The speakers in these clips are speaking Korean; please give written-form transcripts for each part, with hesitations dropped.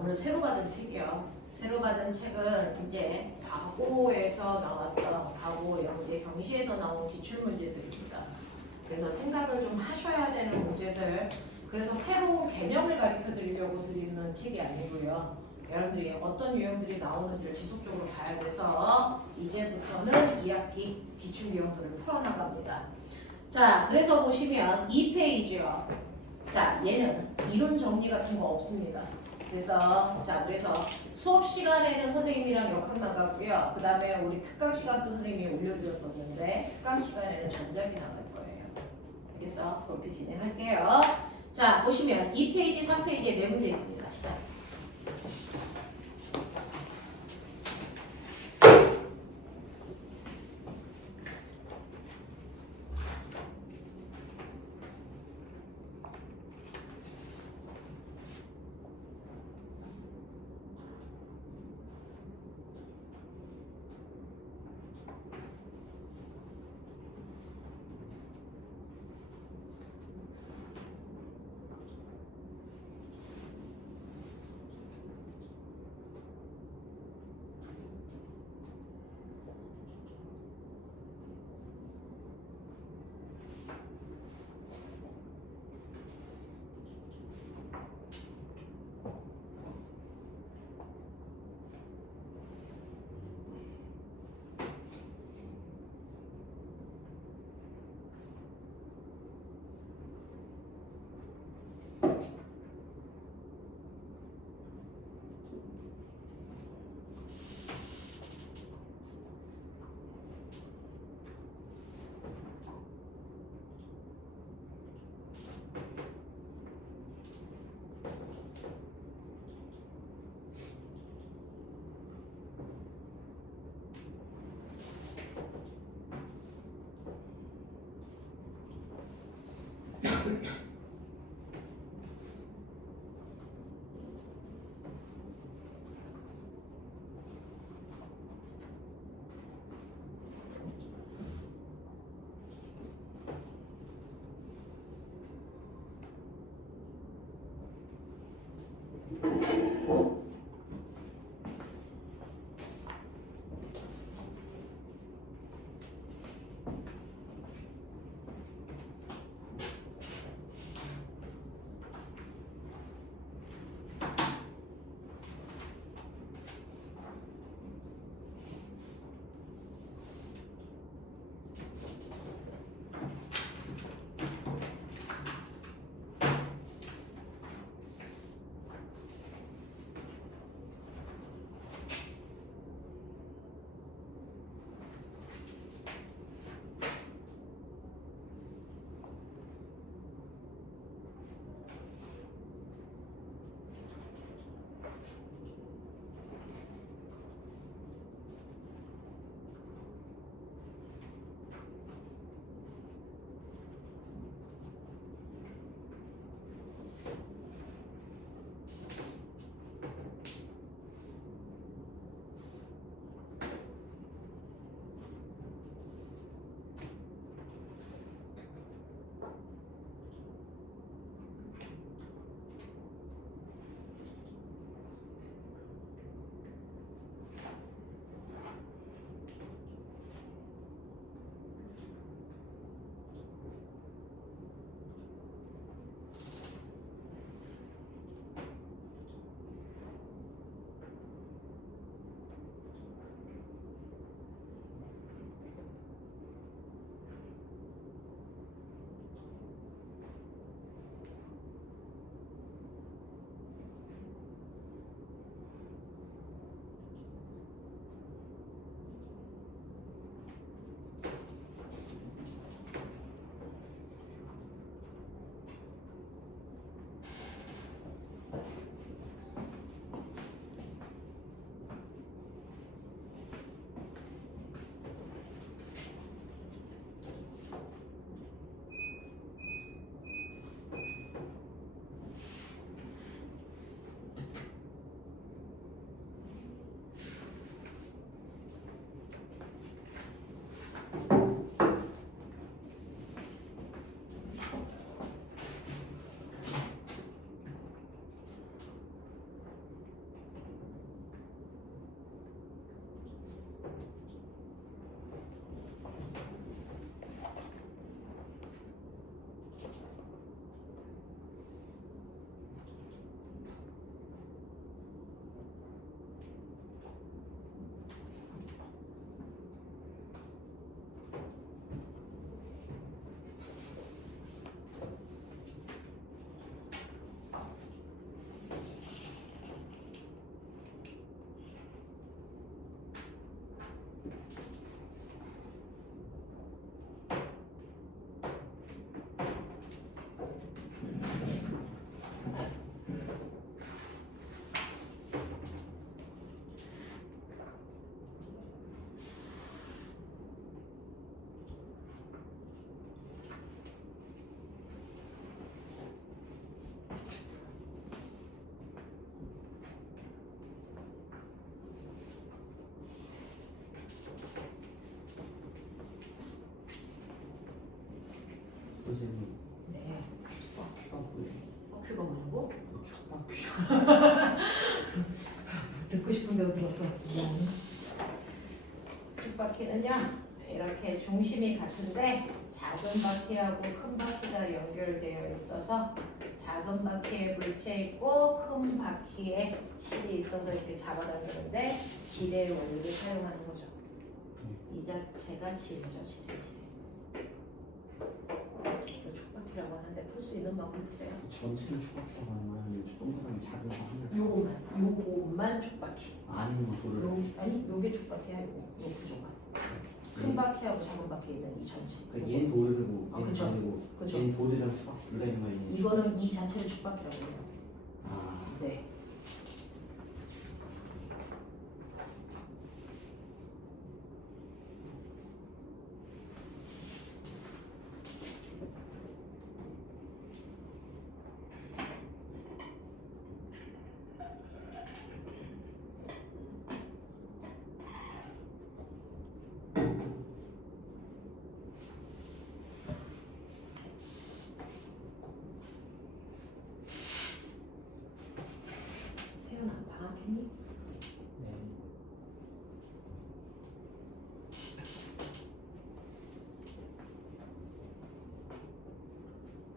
오늘 새로 받은 책이요. 새로 받은 책은 이제 과거에서 나왔던 과거 영재 경시에서 나온 기출 문제들입니다. 그래서 생각을 좀 하셔야 되는 문제들. 그래서 새로운 개념을 가르쳐 드리려고 드리는 책이 아니고요. 여러분들이 어떤 유형들이 나오는지를 지속적으로 봐야 돼서 이제부터는 2학기 기출 유형들을 풀어나갑니다. 자, 그래서 보시면 2페이지요. 자, 얘는 이론 정리 같은 거 없습니다. 그래서 수업 시간에는 선생님이랑 역학 나가고요. 그 다음에 우리 특강 시간도 선생님이 올려드렸었는데 특강 시간에는 전작이 나갈 거예요. 그래서 그렇게 진행할게요. 자, 보시면 2페이지, 3페이지에 네 문제 있습니다. 시작. 선생님 네. 축박퀴가 뭐예요? 큐가 뭐냐고? 축박퀴. 듣고 싶은 대로 들었어. 뜻바퀴는요 이렇게 중심이 같은데 작은 바퀴하고 큰 바퀴가 연결되어 있어서 작은 바퀴에 물체 있고 큰 바퀴에 실이 있어서 이렇게 잡아당기는데 지뢰의 원리를 사용하는 거죠. 이 자체가 지뢰죠, 지뢰. 이거 축바퀴라고 하는데 풀 수 있는 만큼 푸세요. 전체를 축박퀴라고 하는 거야? 아니면 동그라미 작은 거 하나? 요것만 축바퀴. 아니면 돌을. 아니 요게 축바퀴야 요 구조가. 큰 바퀴하고 작은 바퀴 있는 이 전체. 그러니까 얘는 돌이고 얘는 그쵸. 아니고 그쵸. 얘는 돌이랑 축박퀴 둘다 있는 거 아니에요? 이거는 이 자체를 축바퀴라고 해요. 아. 네. 세연아 방학했니? 네.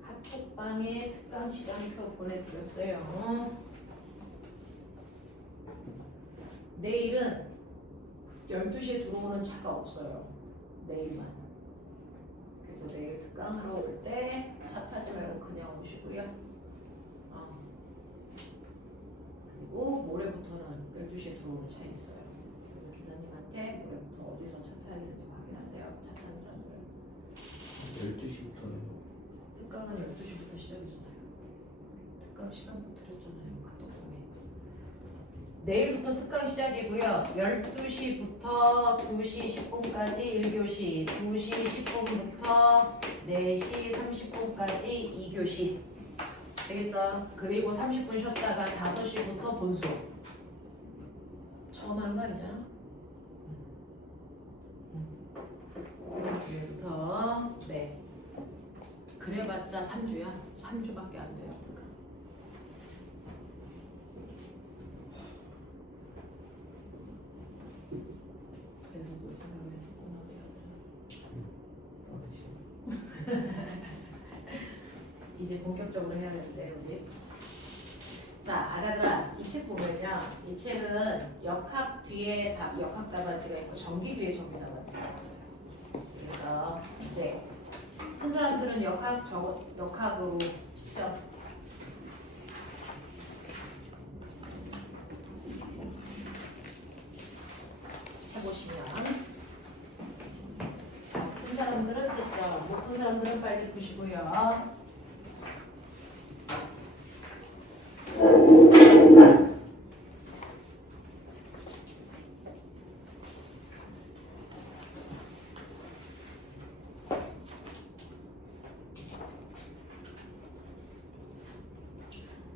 카톡방에 특강 시간표 보내드렸어요. 내일은 12시에 들어오는 차가 없어요. 내일만. 그래서 내일 특강하러 올 때 차 타지 말고 그냥 오시고요. 그리고 모레부터는 12시에 들어오는 차 있어요. 그래서 기사님한테 모레부터 어디서 차 타야 되는지 확인하세요. 차 타는 사람들은. 12시부터는 특강은 12시부터 시작이잖아요. 특강 시간부터 드렸잖아요. 카톡방에. 내일부터 특강 시작이고요. 12시부터 2시 10분까지 1교시, 2시 10분부터 4시 30분까지 2교시. 되겠어? 그리고 30분 쉬었다가 5시부터 본수. 처음 하는 거 아니잖아? 내일부터 네. 그래봤자 3주야. 3주밖에 안 돼요. 그래서 또 생각을 했었구나. 이제 본격적으로 해야 되는데 우리. 자, 아가들아, 이 책 보면요. 이 책은 역학 뒤에 역학 답안지가 있고 전기 뒤에 전기 답안지가 있어요. 그래서 네. 한 사람들은 역학으로 직접 해보시면 큰 사람들은 직접, 못 큰 사람들은 빨리 보시고요.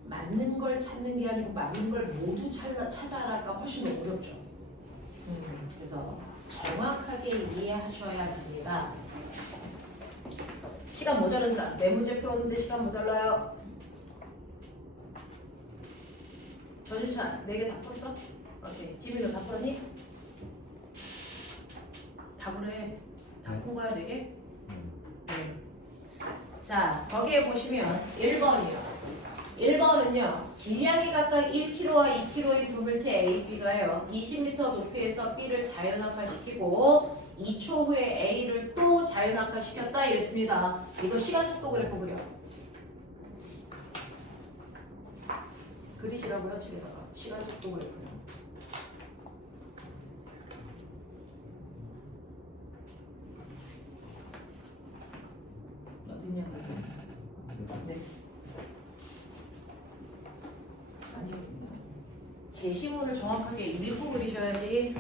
맞는 걸 찾는 게 아니고 맞는 걸 모두 찾아라가 훨씬 더 어렵죠. 그래서 정확하게 이해하셔야 합니다. 시간 모자른 사람, 네 문제 풀었는데 시간 모자라요. 전주찬, 4개 다 풀었어? 오케이. 지민도 다 풀었니? 답을 해. 다 푼 거야, 4개? 네. 자, 거기에 보시면 1번이요. 1번은요. 질량이 각각 1kg와 2kg의 두 물체 A, B가요. 20m 높이에서 B를 자연학화시키고 2초 후에 A를 또 자연학화시켰다 이랬습니다. 이거 시간 속도 그래프 그려. 그리시라고요, 집에다가. 시간 속도 그래프요. 어디냐고요? 네. 아니거든요. 제시문을 정확하게 읽고 그리셔야지.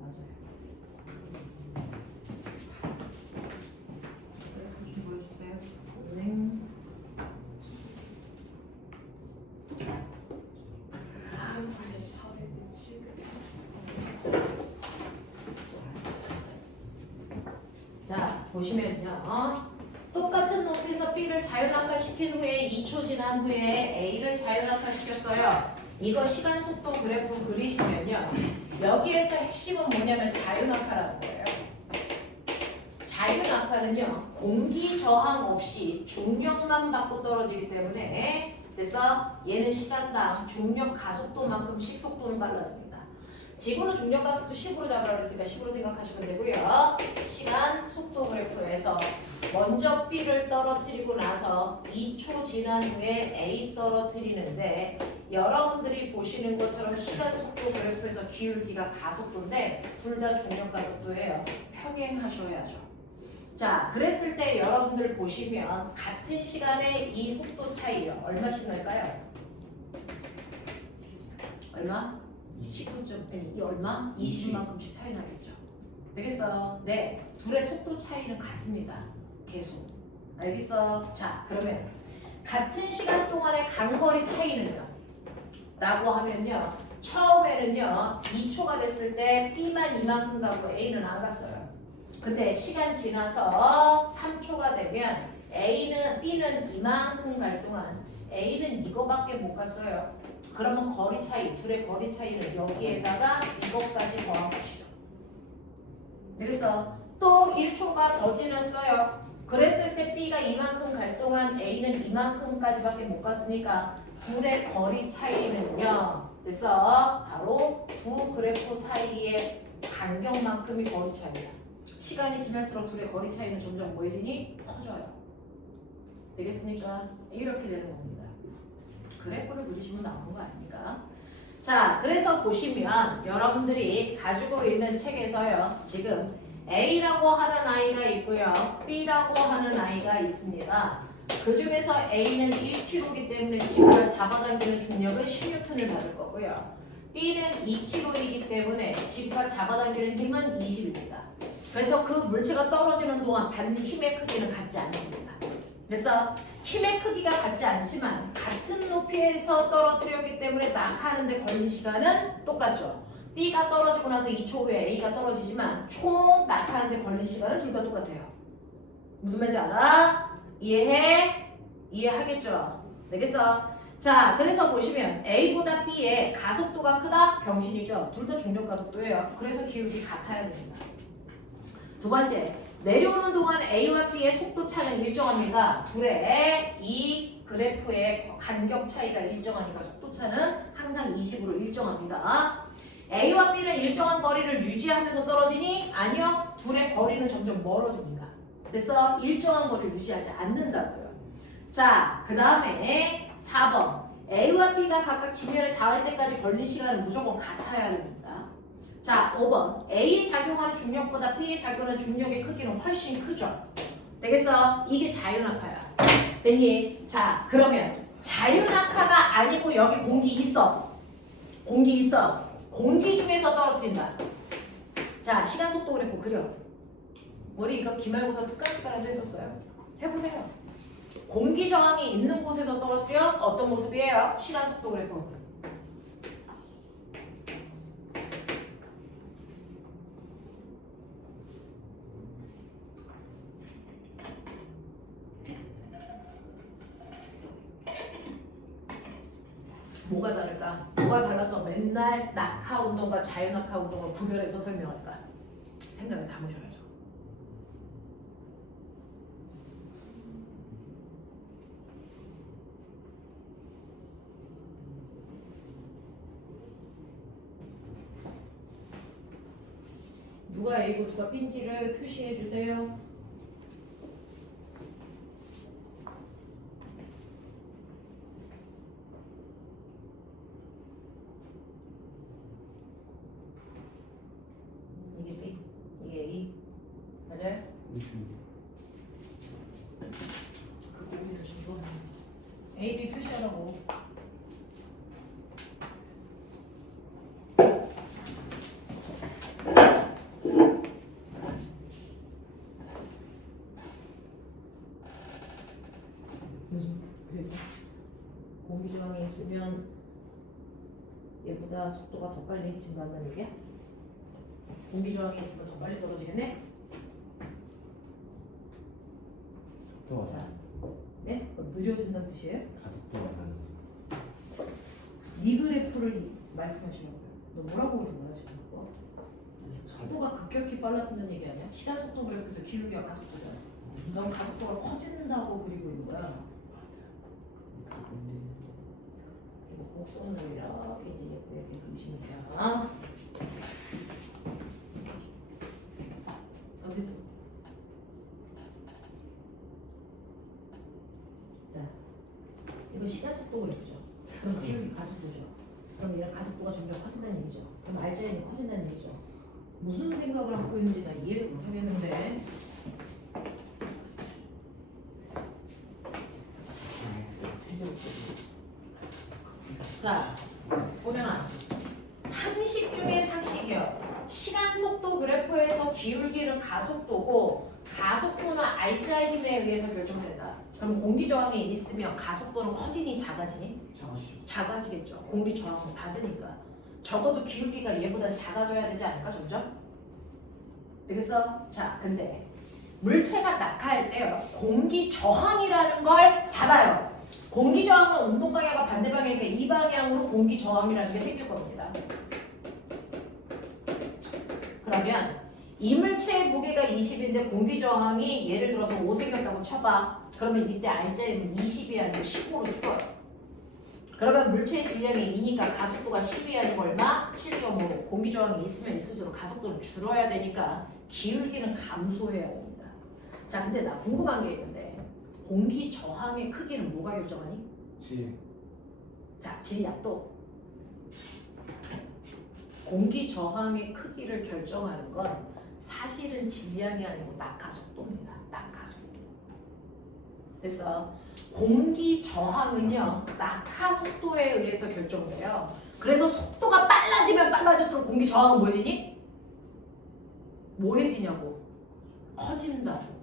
맞아요. 그래프 좀 보여주세요. 은행 보시면요. 똑같은 높이에서 B를 자율학화시킨 후에 2초 지난 후에 A를 자율학화시켰어요. 이거 시간 속도 그래프 그리시면요. 여기에서 핵심은 뭐냐면 자율학화라는 거예요. 자율학화는요. 공기 저항 없이 중력만 받고 떨어지기 때문에 그래서 얘는 시간당 중력 가속도만큼씩 속도는 빨라집니다. 지구는 중력 가속도 10으로 잡으라고 했으니까 10으로 생각하시면 되고요. 시간 속도 그래프에서 먼저 B를 떨어뜨리고 나서 2초 지난 후에 A 떨어뜨리는데 여러분들이 보시는 것처럼 시간 속도 그래프에서 기울기가 가속도인데 둘 다 중력 가속도예요. 평행하셔야죠. 자, 그랬을 때 여러분들 보시면 같은 시간에 이 속도 차이요. 얼마씩 날까요? 얼마? 19점, 아니 이 얼마? 20만큼씩 차이 나겠죠. 되겠어? 네, 둘의 속도 차이는 같습니다. 계속. 알겠어? 자, 그러면 같은 시간 동안의 간거리 차이는요? 라고 하면요. 처음에는요. 2초가 됐을 때 B만 이만큼 가고 A는 안 갔어요. 근데 시간 지나서 3초가 되면 B는 이만큼 갈 동안 A는 이거밖에 못 갔어요. 그러면 거리 차이, 둘의 거리 차이는 여기에다가 이것까지 더한 것이죠. 그래서 또 1초가 더 지났어요. 그랬을 때 B가 이만큼 갈 동안 A는 이만큼까지밖에 못 갔으니까 둘의 거리 차이는요. 그래서 바로 두 그래프 사이의 간격만큼이 거리 차이야. 시간이 지날수록 둘의 거리 차이는 점점 뭐해지니? 커져요. 되겠습니까? 이렇게 되는 겁니다. 그래프를 그리시면 나오는 거 아닙니까? 자, 그래서 보시면 여러분들이 가지고 있는 책에서요. 지금 A라고 하는 아이가 있고요. B라고 하는 아이가 있습니다. 그 중에서 A는 1kg이기 때문에 지구가 잡아당기는 중력은 10N을 받을 거고요. B는 2kg이기 때문에 지구가 잡아당기는 힘은 20입니다. 그래서 그 물체가 떨어지는 동안 받는 힘의 크기는 같지 않습니다. 그래서 힘의 크기가 같지 않지만 같은 높이에서 떨어뜨렸기 때문에 낙하하는데 걸린 시간은 똑같죠. B가 떨어지고 나서 2초 후에 A가 떨어지지만 총 낙하하는데 걸린 시간은 둘 다 똑같아요. 무슨 말인지 알아? 이해해? 이해하겠죠? 되겠어? 자, 그래서 보시면 A보다 B의 가속도가 크다? 병신이죠. 둘 다 중력 가속도예요. 그래서 기울기 같아야 됩니다. 두 번째, 내려오는 동안 A와 B의 속도 차는 일정합니다. 둘의 이 그래프의 간격 차이가 일정하니까 속도 차는 항상 20으로 일정합니다. A와 B는 일정한 거리를 유지하면서 떨어지니? 아니요. 둘의 거리는 점점 멀어집니다. 그래서 일정한 거리를 유지하지 않는다고요. 자, 그 다음에 4번. A와 B가 각각 지면에 닿을 때까지 걸린 시간은 무조건 같아야 됩니다. 자, 5번. A에 작용하는 중력보다 B에 작용하는 중력의 크기는 훨씬 크죠. 되겠어? 이게 자유낙하야. 됐니? 자, 그러면 자유낙하가 아니고 여기 공기 있어. 공기 있어. 공기 중에서 떨어뜨린다. 자, 시간 속도 그래프 그려. 우리 이거 기말고사 특강 시간에도 했었어요. 해보세요. 공기 저항이 있는 곳에서 떨어뜨려 어떤 모습이에요? 시간 속도 그래프. 뭐가 다를까? 뭐가 달라서 맨날 낙하 운동과 자유낙하 운동을 구별해서 설명할까? 생각을 담으셔야죠. 누가 A고 누가 B인지를 표시해 주세요. 이게 B, 이게 A. 맞아요? 그 고민을 좀 줘. A, B 표시하라고. 공기 저항이 있으면 얘보다 속도가 더 빨리 증가한다는 얘기야? 공기 저항이 있으면 더 빨리 떨어지겠네? 가속도가 자, 네? 느려진다는 뜻이에요? 가속도가 다른. 니 그래프를 말씀하시는 거예요. 너 뭐라고 그러는 거야 지금 그거? 속도가 급격히 빨라진다는 얘기 아니야? 시간 속도 그래프에서 기울기가 가속도잖아. 넌 가속도가 커진다고 그리고 있는 거야. 이거 곡선을 이렇게 이제 예쁘게 그리시면 돼요. 어딨어? 자, 이거 시간 속도 그래프죠. 그럼 기울기 가속도죠. 그럼 얘가 가속도가 점점 커진다는 얘기죠. 그럼 알자는 커진다는 얘기죠. 무슨 생각을 하고 있는지 나 이해를 못 하겠는데. 자, 보면 상식 중에 상식이요. 시간 속도 그래프에서 기울기는 가속도고 가속도는 알자의 힘에 의해서 결정된다. 그럼 공기 저항이 있으면 가속도는 커지니 작아지니? 작아지죠. 작아지겠죠. 공기 저항을 받으니까. 적어도 기울기가 얘보다 작아져야 되지 않을까 점점? 되겠어? 자, 근데 물체가 낙하할 때요. 공기 저항이라는 걸 받아요. 공기 저항은 운동 방향과 반대 방향이니까 이 방향으로 공기 저항이라는 게 생길 겁니다. 그러면 이 물체의 무게가 20인데 공기 저항이 예를 들어서 5 생겼다고 쳐봐. 그러면 이때 알자임은 20이 아니고 15로 줄어요. 그러면 물체의 질량이 2니까 가속도가 10이 아니고 얼마? 7.5. 공기 저항이 있으면 있을수록 가속도는 줄어야 되니까 기울기는 감소해야 됩니다. 자, 근데 나 궁금한 게 있는데 공기 저항의 크기는 뭐가 결정하니? 질. 자, 질량도. 공기 저항의 크기를 결정하는 건 사실은 질량이 아니고 낙하속도입니다. 낙하속도. 됐어? 공기 저항은요, 낙하속도에 의해서 결정돼요. 그래서 속도가 빨라지면 빨라질수록 공기 저항은 뭐해지니? 뭐해지냐고? 커진다고.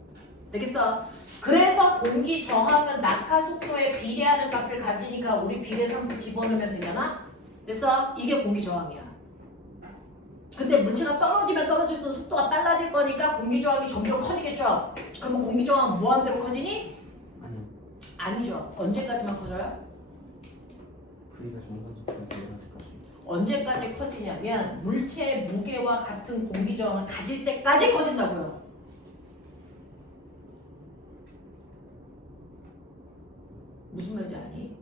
되겠어? 그래서 공기 저항은 낙하속도에 비례하는 값을 가지니까 우리 비례상수 집어넣으면 되잖아? 됐어? 이게 공기 저항이야. 근데 물체가 떨어지면 떨어질수록 속도가 빨라질 거니까 공기 저항이 점점 커지겠죠? 그러면 공기 저항은 무한대로 커지니? 아니요. 아니죠. 언제까지만 커져요? V가 정상 속도에서 내려갈 때까지. 언제까지 커지냐면 물체의 무게와 같은 공기 저항을 가질 때까지 커진다고요. 무슨 말인지 아니?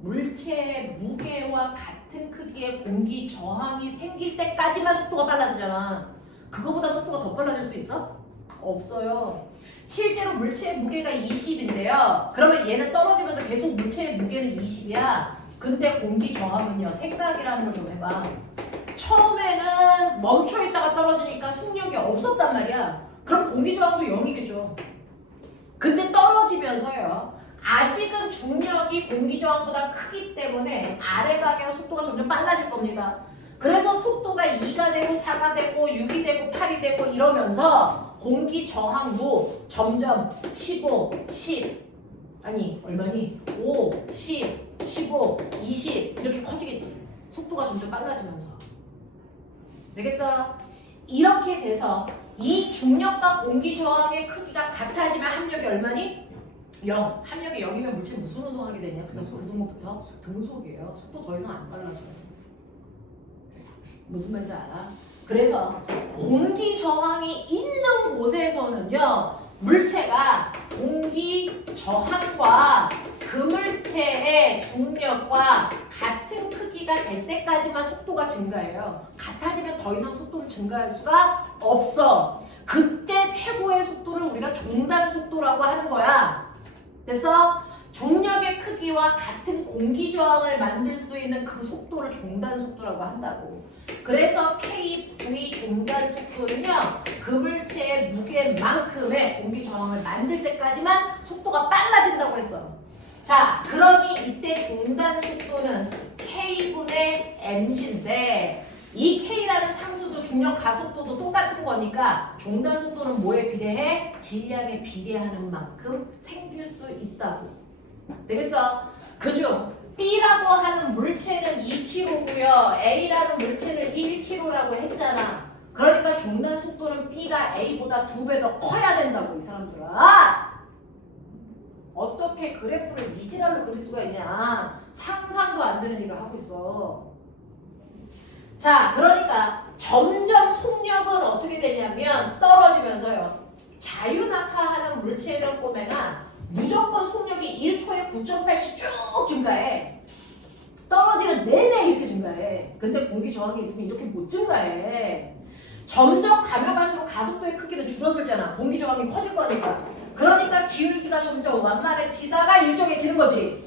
물체의 무게와 같은 크기의 공기 저항이 생길 때까지만 속도가 빨라지잖아. 그거보다 속도가 더 빨라질 수 있어? 없어요. 실제로 물체의 무게가 20인데요. 그러면 얘는 떨어지면서 계속 물체의 무게는 20이야. 근데 공기 저항은요. 생각이라는 걸 좀 해봐. 처음에는 멈춰 있다가 떨어지니까 속력이 없었단 말이야. 그럼 공기 저항도 0이겠죠. 근데 떨어지면서요. 아직은 중력이 공기 저항보다 크기 때문에 아래 방향 속도가 점점 빨라질 겁니다. 그래서 속도가 2가 되고 4가 되고 6이 되고 8이 되고 이러면서 공기 저항도 점점 15, 10 아니 얼마니? 5, 10, 15, 20 이렇게 커지겠지. 속도가 점점 빨라지면서. 되겠어? 이렇게 돼서 이 중력과 공기 저항의 크기가 같아지면 합력이 얼마니? 0. 합력이 0이면 물체 무슨 운동하게 되냐? 그 순간부터 등속이에요. 속도 더 이상 안 빨라져요. 무슨 말인지 알아? 그래서 공기 저항이 있는 곳에서는요. 물체가 공기 저항과 그 물체의 중력과 같은 크기가 될 때까지만 속도가 증가해요. 같아지면 더 이상 속도를 증가할 수가 없어. 그때 최고의 속도를 우리가 종단 속도라고 하는 거야. 그래서 중력의 크기와 같은 공기 저항을 만들 수 있는 그 속도를 종단 속도라고 한다고. 그래서 KV 종단 속도는요. 그 물체의 무게만큼의 공기 저항을 만들 때까지만 속도가 빨라진다고 했어. 자, 그러니 이때 종단 속도는 K분의 mg인데 이 K라는 상수도 중력 가속도도 똑같은 거니까 종단 속도는 뭐에 비례해? 질량에 비례하는 만큼 생길 수 있다고. 되겠어? 그중 B라고 하는 물체는 2kg고요. A라는 물체는 1kg라고 했잖아. 그러니까 종단 속도는 B가 A보다 2배 더 커야 된다고 이 사람들아. 어떻게 그래프를 이 지랄로 그릴 수가 있냐. 상상도 안 되는 일을 하고 있어. 자, 그러니까 점점 속력은 어떻게 되냐면 떨어지면서요. 자유낙하하는 물체를 보면은 무조건 속력이 1초에 9.8씩 쭉 증가해. 떨어지는 내내 이렇게 증가해. 근데 공기 저항이 있으면 이렇게 못 증가해. 점점 가면 갈수록 가속도의 크기는 줄어들잖아. 공기 저항이 커질 거니까. 그러니까 기울기가 점점 완만해지다가 일정해지는 거지.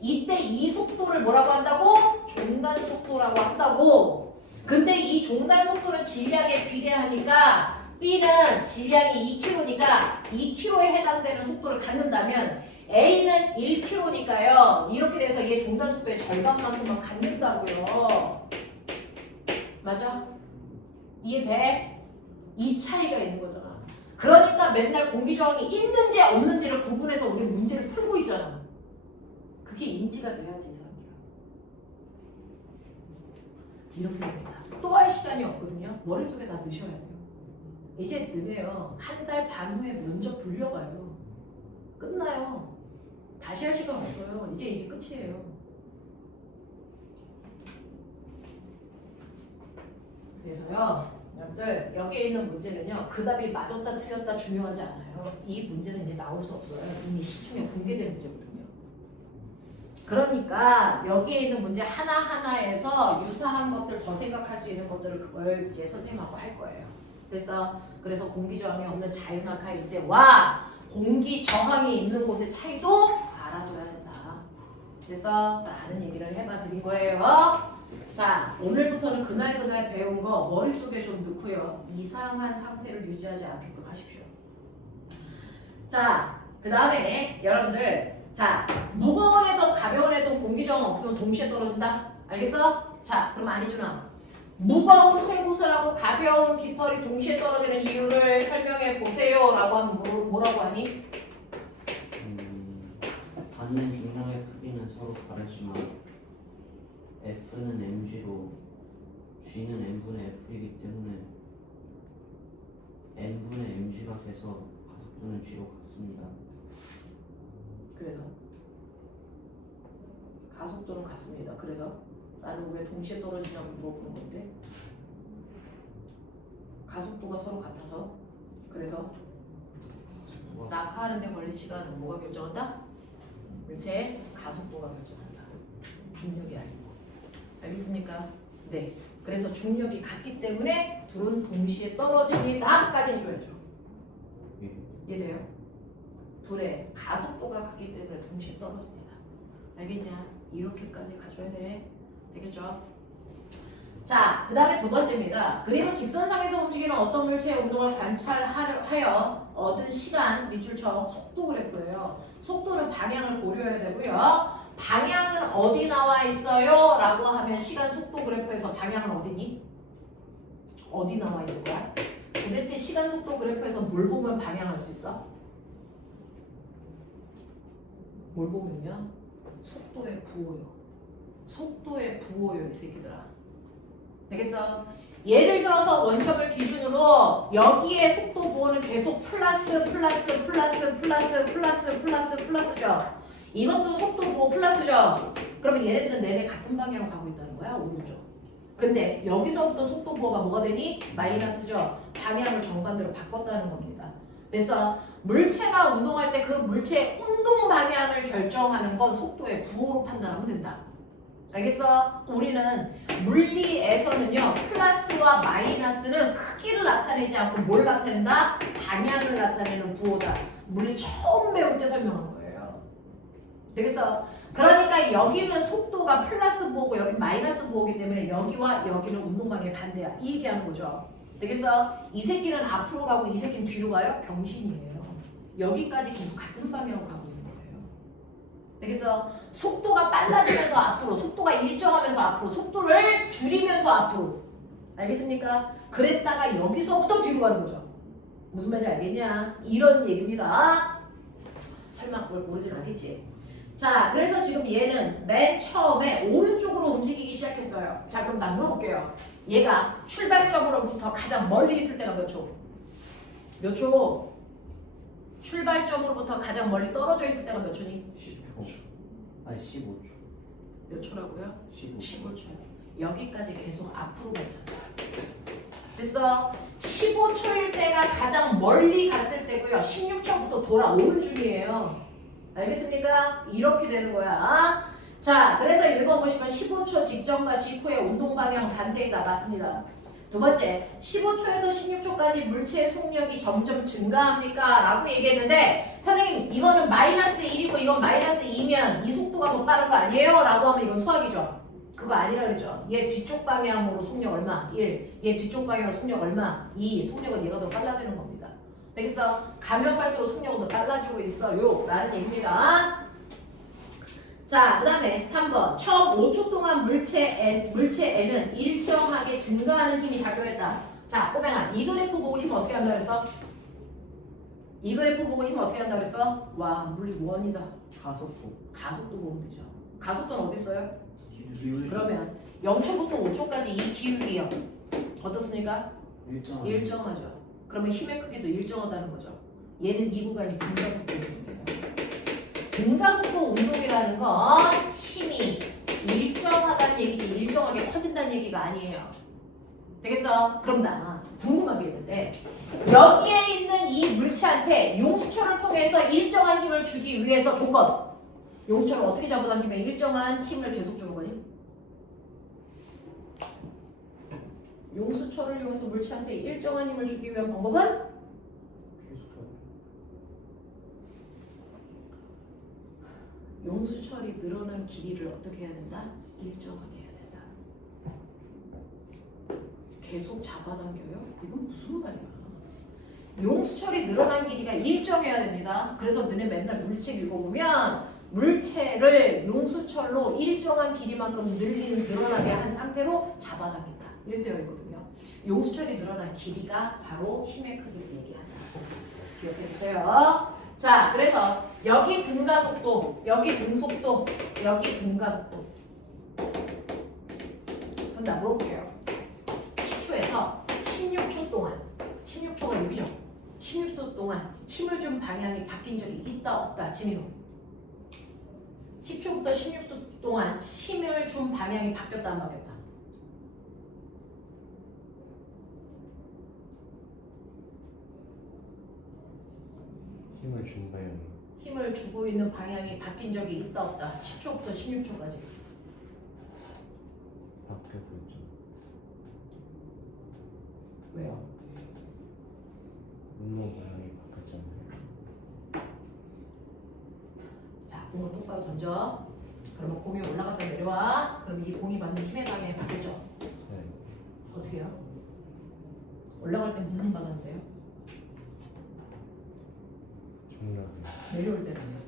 이때 이 속도를 뭐라고 한다고? 종단 속도라고 한다고. 근데 이 종단 속도는 질량에 비례하니까 B는 질량이 2kg니까 2kg에 해당되는 속도를 갖는다면 A는 1kg니까요. 이렇게 돼서 얘 종단 속도의 절반만큼만 갖는다고요. 맞아? 이해돼? 이 차이가 있는 거잖아. 그러니까 맨날 공기 저항이 있는지 없는지를 구분해서 우리 문제를 풀고 있잖아. 그게 인지가 돼야지 이 사람들은. 이렇게 됩니다. 또 할 시간이 없거든요. 머릿속에 다 넣으셔야 돼요. 이제 너네요. 한 달 반 후에 면접 불려가요. 끝나요. 다시 할 시간 없어요. 이제 이게 끝이에요. 그래서요. 여러분들 여기에 있는 문제는요. 그 답이 맞았다 틀렸다 중요하지 않아요. 이 문제는 이제 나올 수 없어요. 이미 시중에 공개된 문제거든요. 그러니까 여기에 있는 문제 하나하나에서 유사한 것들 더 생각할 수 있는 것들을 그걸 이제 선생님하고 할 거예요. 그래서 공기 저항이 없는 자유낙하일 때와 공기 저항이 있는 곳의 차이도 알아둬야 된다. 그래서 라는 얘기를 해봐 드린 거예요. 자, 오늘부터는 그날 배운 거 머릿속에 좀 넣고요. 이상한 상태를 유지하지 않게끔 하십시오. 자, 그 다음에 여러분들 자, 무거운 애도 가벼운 애도 공기 저항 없으면 동시에 떨어진다? 알겠어? 자, 그럼 안희준아 무거운 쇠구슬하고 가벼운 깃털이 동시에 떨어지는 이유를 설명해 보세요 라고 하면 뭐라고 하니? 받는 중량의 크기는 서로 다르지만 F는 mg로 g는 n분의 f이기 때문에 n분의 mg가 돼서 가속도는 g로 같습니다. 그래서 가속도는 같습니다. 그래서 나는 왜 동시에 떨어지냐고 물어보는 건데 가속도가 서로 같아서 그래서 낙하하는 데 걸린 시간은 뭐가 결정한다? 물체의 가속도가 결정한다. 중력이 아니고. 알겠습니까? 네. 그래서 중력이 같기 때문에 둘은 동시에 떨어집니다까지 해줘야죠. 이해돼요? 둘의 가속도가 같기 때문에 동시에 떨어집니다. 알겠냐? 이렇게까지 가줘야 돼. 되겠죠? 자, 그 다음에 두 번째입니다. 그림은 직선상에서 움직이는 어떤 물체의 운동을 관찰하여 얻은 시간, 밑줄 쳐 속도 그래프예요. 속도는 방향을 고려해야 되고요. 방향은 어디 나와 있어요? 라고 하면 시간 속도 그래프에서 방향은 어디니? 어디 나와 있는 거야? 도대체 시간 속도 그래프에서 뭘 보면 방향할 수 있어? 뭘 보면요? 속도의 부호요. 속도의 부호요, 이 새끼들아. 되겠어? 예를 들어서 원점을 기준으로 여기에 속도 부호는 계속 플러스죠. 이것도 속도 부호 플러스죠. 그러면 얘네들은 내내 같은 방향으로 가고 있다는 거야, 오른쪽. 근데 여기서부터 속도 부호가 뭐가 되니? 마이너스죠. 방향을 정반대로 바꿨다는 겁니다. 그래서 물체가 운동할 때 그 물체의 운동 방향을 결정하는 건 속도의 부호로 판단하면 된다. 알겠어? 우리는 물리에서는요 플러스와 마이너스는 크기를 나타내지 않고 뭘 나타낸다? 방향을 나타내는 부호다. 물리 처음 배울 때 설명한 거예요. 되겠어? 그러니까 여기는 속도가 플러스 부호고 여기 마이너스 부호이기 때문에 여기와 여기는 운동 방향이 반대야. 이 얘기하는 거죠. 되겠어? 이 새끼는 앞으로 가고 이 새끼는 뒤로 가요? 병신이에요. 여기까지 계속 같은 방향으로 가고 있는 거예요. 그래서 속도가 빨라지면서 앞으로, 속도가 일정하면서 앞으로, 속도를 줄이면서 앞으로. 알겠습니까? 그랬다가 여기서부터 뒤로 가는 거죠. 무슨 말인지 알겠냐? 이런 얘기입니다. 설마 그걸 모르진 않겠지? 자, 그래서 지금 얘는 맨 처음에 오른쪽으로 움직이기 시작했어요. 자, 그럼 나 물어볼게요. 얘가 출발점으로부터 가장 멀리 있을 때가 몇 초? 몇 초? 출발점으로부터 가장 멀리 떨어져 있을 때가 몇 초니? 10초. 아니 15초. 몇 초라고요? 15초. 15초. 여기까지 계속 앞으로 가잖아. 그래서 15초일 때가 가장 멀리 갔을 때고요. 16초부터 돌아오는 중이에요. 알겠습니까? 이렇게 되는 거야. 자, 그래서 1번 보시면 15초 직전과 직후의 운동 방향 반대이다. 맞습니다. 두 번째, 15초에서 16초까지 물체의 속력이 점점 증가합니까? 라고 얘기했는데 선생님 이거는 마이너스 1이고 이건 마이너스 2면 이 속도가 더 빠른 거 아니에요? 라고 하면 이건 수학이죠. 그거 아니라 그랬죠. 얘 뒤쪽 방향으로 속력 얼마? 1. 얘 뒤쪽 방향으로 속력 얼마? 2. 속력은 얘가 더 빨라지는 겁니다. 되겠어? 가면 갈수록 속력은 더 빨라지고 있어요. 라는 얘기입니다. 자, 그 다음에 3번. 처음 5초 동안 물체 N은 일정하게 증가하는 힘이 작용했다. 자, 꼬맹아. 이 그래프 보고 힘 어떻게 한다 그랬어? 이 그래프 보고 힘 어떻게 한다 그랬어? 와, 물리 원이다. 가속도. 가속도 보면 되죠. 가속도는 어디 있어요? 기울기. 그러면 0초부터 5초까지 이 기울기요. 어떻습니까? 일정하죠. 그러면 힘의 크기도 일정하다는 거죠. 얘는 이 구간이 등가속도 운동이에요. 등가속도 운동이라는 건 힘이 일정하다는 얘기지 일정하게 커진다는 얘기가 아니에요. 되겠어? 그럼 나 궁금한 게 있는데 여기에 있는 이 물체한테 용수철을 통해서 일정한 힘을 주기 위해서 조건 용수철을 어떻게 잡아당기면 일정한 힘을 계속 주는 거니? 용수철을 이용해서 물체한테 일정한 힘을 주기 위한 방법은? 용수철이 늘어난 길이를 어떻게 해야 된다? 일정하게 해야 된다. 계속 잡아당겨요? 이건 무슨 말이야? 용수철이 늘어난 길이가 일정해야 됩니다. 그래서 너네 맨날 물리책 읽어보면 물체를 용수철로 일정한 길이만큼 늘어나게 한 상태로 잡아당긴다. 이런 되어 있거든요. 용수철이 늘어난 길이가 바로 힘의 크기를 얘기한다. 기억해 주세요. 자, 그래서 여기 등가속도, 여기 등속도, 여기 등가속도. 그럼 나 물어볼게요. 10초에서 16초 동안, 16초가 여기죠? 16초 동안 힘을 준 방향이 바뀐 적이 있다 없다? 지민호. 10초부터 16초 동안 힘을 준 방향이 바뀌었다 안 바뀌었다? 힘을 준 방향. 힘을 주고 있는 방향이 바뀐 적이 있다 없다? 10초부터 16초까지. 바뀌고 있죠. 왜요? 운동 방향이 바뀌었잖아요. 자, 공을 똑바로 던져. 그러면 공이 올라갔다 내려와. 그럼 이 공이 받는 힘의 방향이 바뀌죠? 네. 어떻게 해요? 올라갈 때 무슨 힘 받았는데요? 중력이. 내려올 때는요?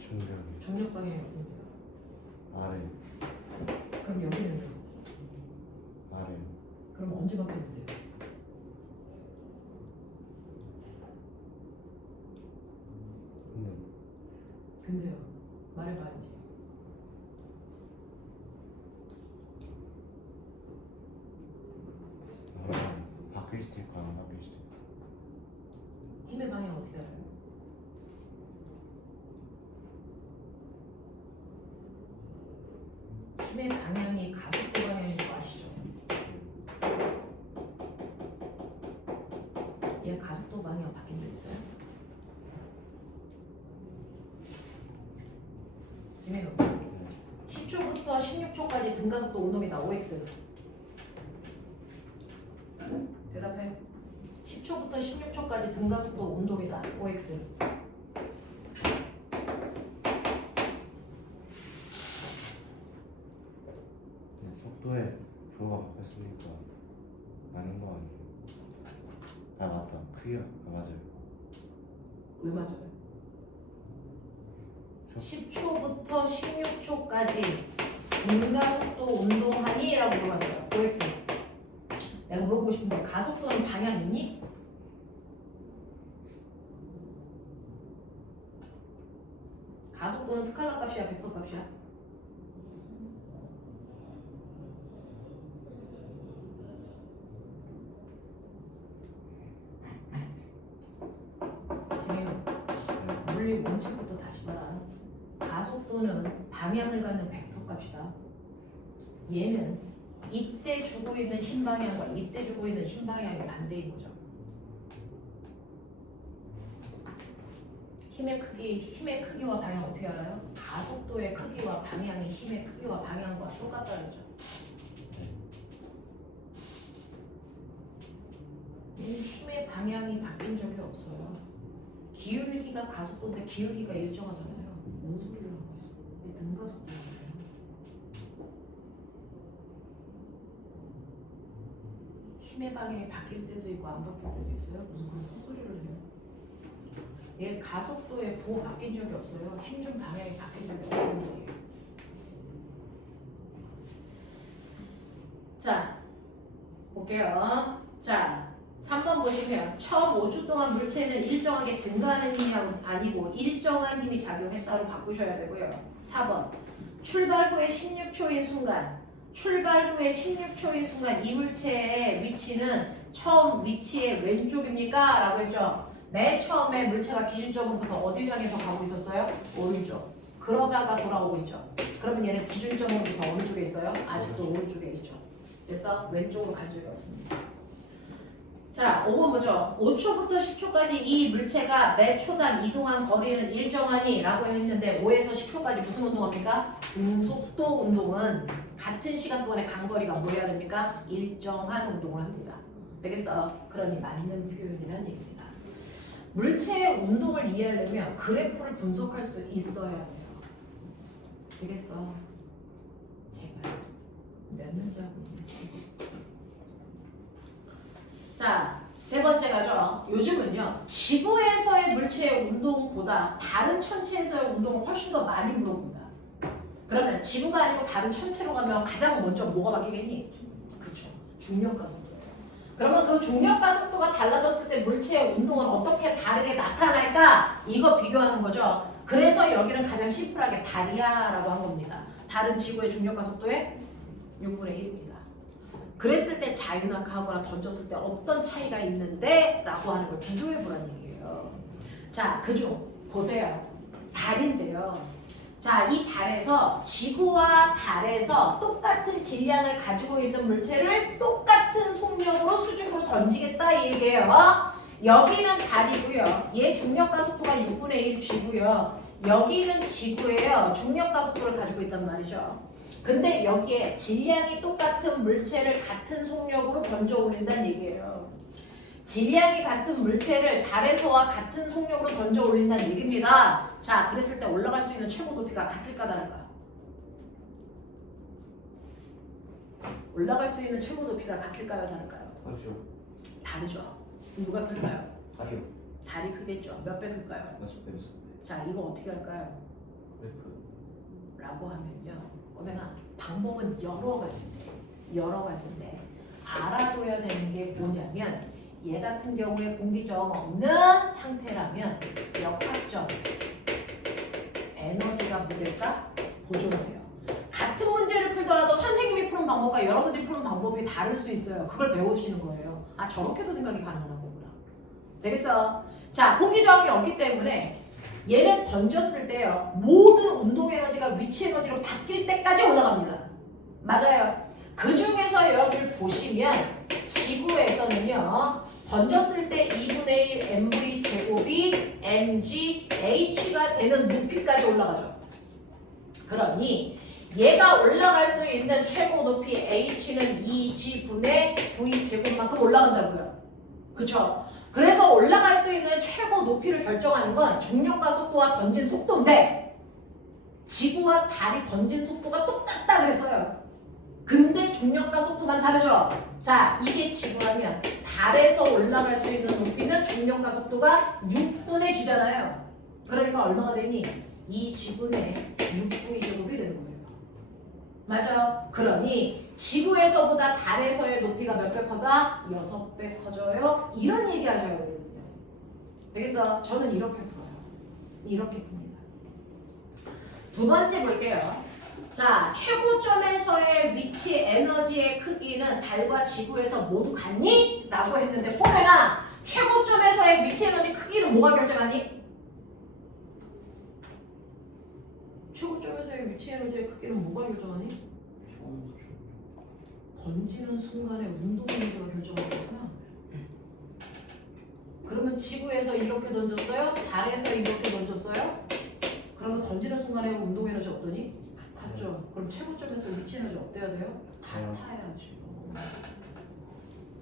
중력이. 중력 방향이 어떤데요? 아래. 그럼 여기는요? 아래. 그럼 언제 바뀌었는데요? 근데요? 말해봐 이제. 바뀔 수도 있고 안 바뀔 수도 있고. 힘의 방향 어떻게 알아요? 힘의 방향이 가속도 방향인 거 아시죠? 얘 가속도 방향 바뀐 적 있어요? 지민호 10초부터 16초까지 등가속도 운동이다. OX 대답해. 10초부터 16초까지 등가속도 운동이다. OX 속도에 부호가 바뀌었으니까 아닌 거 아니에요? 아 맞다. 크기가 맞아요. 왜 맞아요? 10초부터 16초까지 등가속도 운동하니? 라고 물어봤어요. OX 내가 물어보고 싶은 건 가속도는 방향 있니? 가속도는 스칼라 값이야 벡터 값이야? 지민이 다시 봐라. 가속도는 방향을 갖는 벡터 값이다. 얘는 이때 주고 있는 흰 방향과 이때 주고 있는 흰 방향이 반대인 거죠. 힘의 크기와 방향 어떻게 알아요? 가속도의 크기와 방향이 힘의 크기와 방향과 똑같다는 거죠. 힘의 방향이 바뀐 적이 없어요. 기울기가 가속도인데 기울기가 일정하잖아요. 뭔 소리를 하고 있어? 이 등가속도예요. 힘의 방향이 바뀔 때도 있고 안 바뀔 때도 있어요. 무슨 그런 헛소리를 해요. 얘 가속도에 부호 바뀐 적이 없어요. 힘 준 방향이 바뀐 적이 없는 거예요. 자, 볼게요. 자, 3번 보시면 처음 5주 동안 물체는 일정하게 증가하는 힘이 아니고 일정한 힘이 작용했다로 바꾸셔야 되고요. 4번 출발 후에 16초인 순간 이 물체의 위치는 처음 위치의 왼쪽입니까? 라고 했죠. 맨 처음에 물체가 기준점으로부터 어디를 향해서 가고 있었어요? 오른쪽. 그러다가 돌아오고 있죠. 그러면 얘는 기준점으로부터 어느 쪽에 있어요? 아직도 오른쪽에 있죠. 그래서 왼쪽으로 간 적이 없습니다. 자, 5번 보죠. 5초부터 10초까지 이 물체가 매 초당 이동한 거리는 일정하니 라고 했는데 5에서 10초까지 무슨 운동합니까? 속도 운동은 같은 시간 동안에 간 거리가 뭐 해야 됩니까? 일정한 운동을 합니다. 되겠어? 그러니 맞는 표현이라는 얘기입니다. 물체의 운동을 이해하려면 그래프를 분석할 수 있어야 돼요. 되겠어? 제발 몇 년째 하고 있냐? 자, 세 번째 가죠. 요즘은요, 지구에서의 물체의 운동보다 다른 천체에서의 운동을 훨씬 더 많이 물어본다. 그러면 지구가 아니고 다른 천체로 가면 가장 먼저 뭐가 바뀌겠니? 그쵸. 중력과 속도예요. 그러면 그 중력과 속도가 달라졌을 때 물체의 운동은 어떻게 다르게 나타날까? 이거 비교하는 거죠. 그래서 여기는 가장 심플하게 다리아라고 한 겁니다. 다른 지구의 중력과 속도의 6분의 1입니다. 그랬을 때 자유낙하하거나 던졌을 때 어떤 차이가 있는데? 라고 하는 걸 비교해 보라는 얘기예요. 자, 그중 보세요. 달인데요. 자, 이 달에서 지구와 달에서 똑같은 질량을 가지고 있는 물체를 똑같은 속력으로 수직으로 던지겠다 이 얘기예요. 여기는 달이고요. 얘 중력과 속도가 6분의 1 G고요. 여기는 지구예요. 중력과 속도를 가지고 있단 말이죠. 근데 여기에 질량이 똑같은 물체를 같은 속력으로 던져 올린다는 얘기예요. 질량이 같은 물체를 달에서와 같은 속력으로 던져 올린다는 얘기입니다. 자, 그랬을 때 올라갈 수 있는 최고 높이가 같을까 다를까? 올라갈 수 있는 최고 높이가 같을까요 다를까요? 다르죠. 다르죠. 누가 클까요? 다리요. 달이 크겠죠. 몇 배 클까요? 6배. 자, 이거 어떻게 할까요? 그래프. 라고 하면요. 꼬맹아, 방법은 여러 가지인데 알아둬야 되는 게 뭐냐면 얘 같은 경우에 공기저항 없는 상태라면 역학적 에너지가 뭐 될까? 보존돼요. 같은 문제를 풀더라도 선생님이 푸는 방법과 여러분들이 푸는 방법이 다를 수 있어요. 그걸 배우시는 거예요. 아, 저렇게도 생각이 가능하나 보구나. 되겠어? 자, 공기저항이 없기 때문에 얘는 던졌을 때요. 모든 운동 에너지가 위치 에너지로 바뀔 때까지 올라갑니다. 맞아요. 그 중에서 여러분들 보시면 지구에서는요. 던졌을 때 2분의 1 mv 제곱이 mg h가 되는 높이까지 올라가죠. 그러니 얘가 올라갈 수 있는 최고 높이 h는 2g분의 v 제곱만큼 올라간다고요. 그쵸? 그래서 올라갈 수 있는 최고 높이를 결정하는 건 중력과 속도와 던진 속도인데 지구와 달이 던진 속도가 똑같다 그랬어요. 근데 중력과 속도만 다르죠. 자, 이게 지구라면 달에서 올라갈 수 있는 높이는 중력과 속도가 6분의 g잖아요. 그러니까 얼마가 되니? 2g분의 6v 제곱이 되는 거예요. 맞아요. 그러니 지구에서보다 달에서의 높이가 몇 배 커다? 6배 커져요. 이런 얘기 하셔야 되거든요. 되겠어? 저는 이렇게 풀어요. 이렇게 풉니다. 두 번째 볼게요. 자, 최고점에서의 위치 에너지의 크기는 달과 지구에서 모두 같니? 라고 했는데 꼬매가 최고점에서의 위치 에너지 크기를 뭐가 결정하니? 위치 에너지의 크기는 뭐가 결정하니? 처음 소식. 던지는 순간에 운동 에너지가 결정하는 거구나. 그러면 지구에서 이렇게 던졌어요? 달에서 이렇게 던졌어요? 그러면 던지는 순간에 운동 에너지 어떠니? 같죠? 그럼 최고점에서 위치 에너지 어때야 돼요? 같아야죠.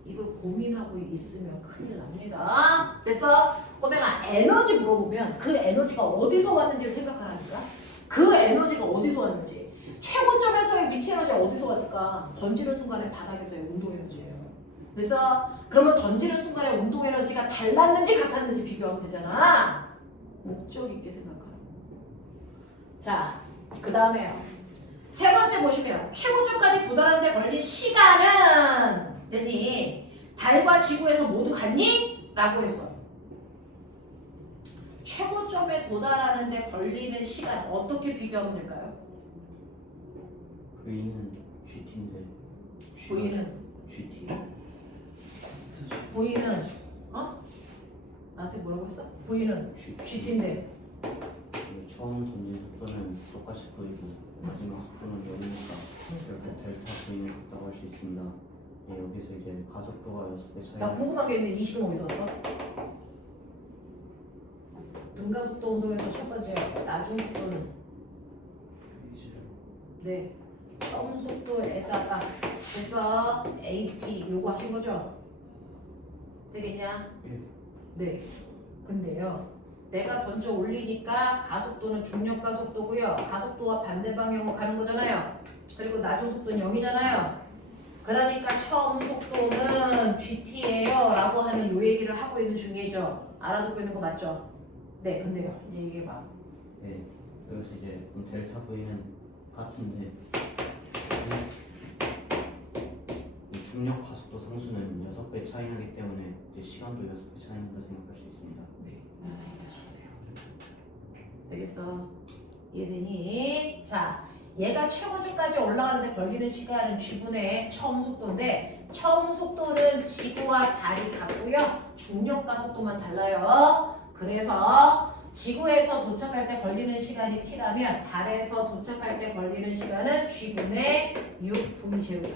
이걸 고민하고 있으면 큰일 납니다. 됐어? 꼬맹아 에너지 물어보면 그 에너지가 어디서 왔는지를 생각하라니까. 그 에너지가 어디서 왔는지. 최고점에서의 위치 에너지 어디서 왔을까? 던지는 순간에 바닥에서의 운동 에너지예요. 그래서 그러면 던지는 순간에 운동 에너지가 달랐는지 같았는지 비교하면 되잖아. 목적 있게 생각하는 거. 자, 그 다음에요. 세 번째 보시면 최고점까지 도달하는 데 걸린 시간은 됐니? 달과 지구에서 모두 같니? 라고 했어. 최고점에 도달하는 데 걸리는 시간 어떻게 비교하면 될까요? V는 GT인데. V는 GT. V는 나한테 뭐라고 했어? V는 GT인데 처음 던진 속도는 똑같이 V고 마지막 속도는 0이니까 결국 델타 V는 같다고 할 수 있습니다. 예, 여기서 이제 가속도가 6배 차이. 나 궁금한 게 있는데 이 시간 어디서 왔어? 등가속도 운동에서 첫 번째 낮은 속도는 네 처음 속도에다가 그래서 AT 요거 하신 거죠? 되겠냐? 예. 네. 근데요 내가 던져 올리니까 가속도는 중력 가속도고요. 가속도와 반대 방향으로 가는 거잖아요. 그리고 낮은 속도는 0이잖아요. 그러니까 처음 속도는 GT예요 라고 하는 요 얘기를 하고 있는 중이죠. 알아듣고 있는 거 맞죠? 네, 근데요. 이제 이게 봐. 네. 그래서 이제 델타 V는 같은데 이 중력 가속도 상수는 6배 차이 나기 때문에 이제 시간도 6배 차이 난다 생각할 수 있습니다. 네. 되겠어? 이해되니? 자, 얘가 최고점까지 올라가는데 걸리는 시간은 G분의 처음 속도인데 처음 속도는 지구와 달이 같고요. 중력 가속도만 달라요. 그래서 지구에서 도착할 때 걸리는 시간이 T라면 달에서 도착할 때 걸리는 시간은 G분의 6V0죠.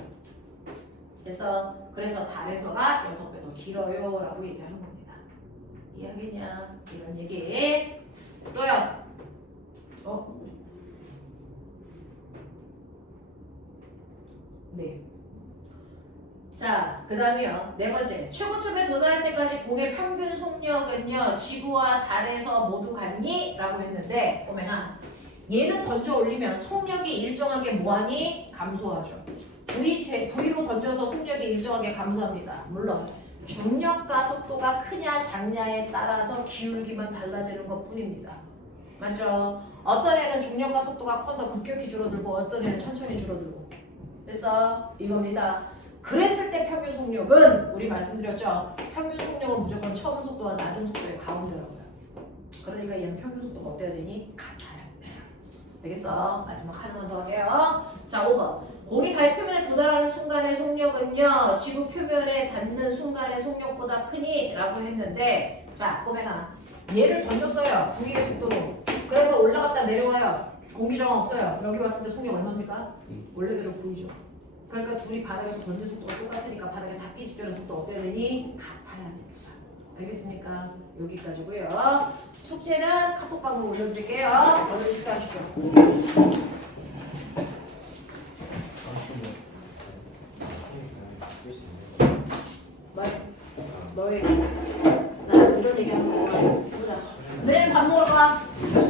그래서 달에서가 6배 더 길어요 라고 얘기하는 겁니다. 이해하겠냐? 이런 얘기. 또요. 네. 자, 그 다음이요. 네 번째. 최고점에 도달할 때까지 공의 평균 속력은요. 지구와 달에서 모두 같니? 라고 했는데 꼬맹아 얘는 던져 올리면 속력이 일정하게 뭐하니? 감소하죠. V로 던져서 속력이 일정하게 감소합니다. 물론 중력 가속도가 크냐 작냐에 따라서 기울기만 달라지는 것 뿐입니다. 맞죠? 어떤 애는 중력 가속도가 커서 급격히 줄어들고 어떤 애는 천천히 줄어들고. 그래서 이겁니다. 그랬을 때 평균 속력은 우리 말씀드렸죠. 평균 속력은 무조건 처음 속도와 낮은 속도의 가운데라고요. 그러니까 얘는 평균 속도가 어때야 되니? 같아요. 되겠어? 마지막 하나만 더 할게요. 자, 5번. 공이 달 표면에 도달하는 순간의 속력은요. 지구 표면에 닿는 순간의 속력보다 크니? 라고 했는데 자, 꼬맹아. 얘를 던졌어요. V의 속도로. 그래서 올라갔다 내려와요. 공기 저항 없어요. 여기 왔을 때 속력 얼마입니까? 원래대로 V죠. 그러니까 둘이 바닥에서 던진 속도가 똑같으니까 바닥에 닿기 직전의 속도 어때야 되니? 같아야 됩니다. 알겠습니까? 여기까지고요. 숙제는 카톡방으로 올려드릴게요. 얼른 식사하십시오. 너의 나 이런 얘기 하는 거야. 보자. 내일 밥 먹으러 가.